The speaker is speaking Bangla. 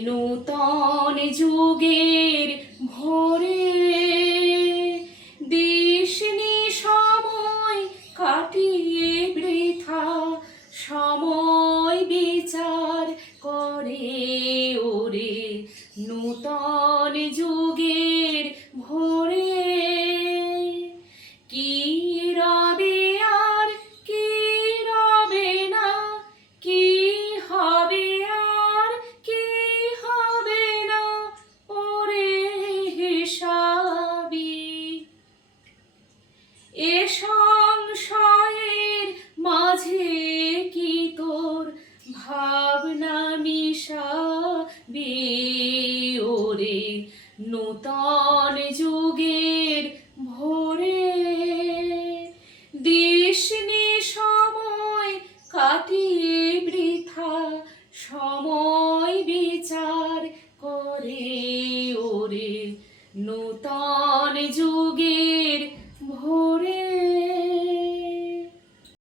নূতন যুগের ভোরে দিশনি সময় কাটিয়ে বৃথা সময় বিচার করে ওরে নূতন যুগের ভোরে কি রবে আর কি রবে না, কি হবে আর কি হবে না ওরে হিসাবি। এ সংশয়ের মাঝে কি তোর ভাবনা মিশাবি ওরে নূতন যুগের ভোরে দিশনি সময় কাটিয়ে বৃথা সময় বিচার করে ওরে নূতন যুগের ভোরে।